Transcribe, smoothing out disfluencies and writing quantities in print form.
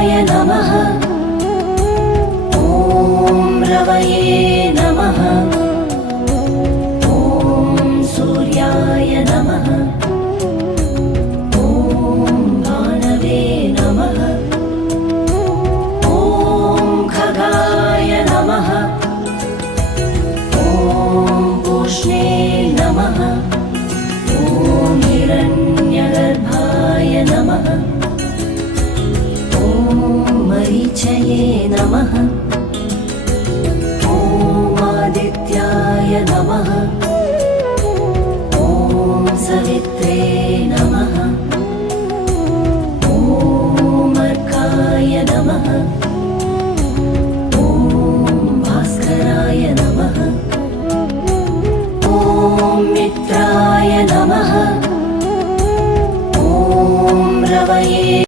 रुद्राय नमः। ॐ रवये नमः। ॐ सूर्याय नमः। ॐ भानवे नमः। ॐ खगाय नमः। ॐ पूष्णे नमः। ॐ हिरण्यगर्भाय नमः। ॐ मरीचये नमः। ॐ आदित्याय नमः। ॐ सवित्रे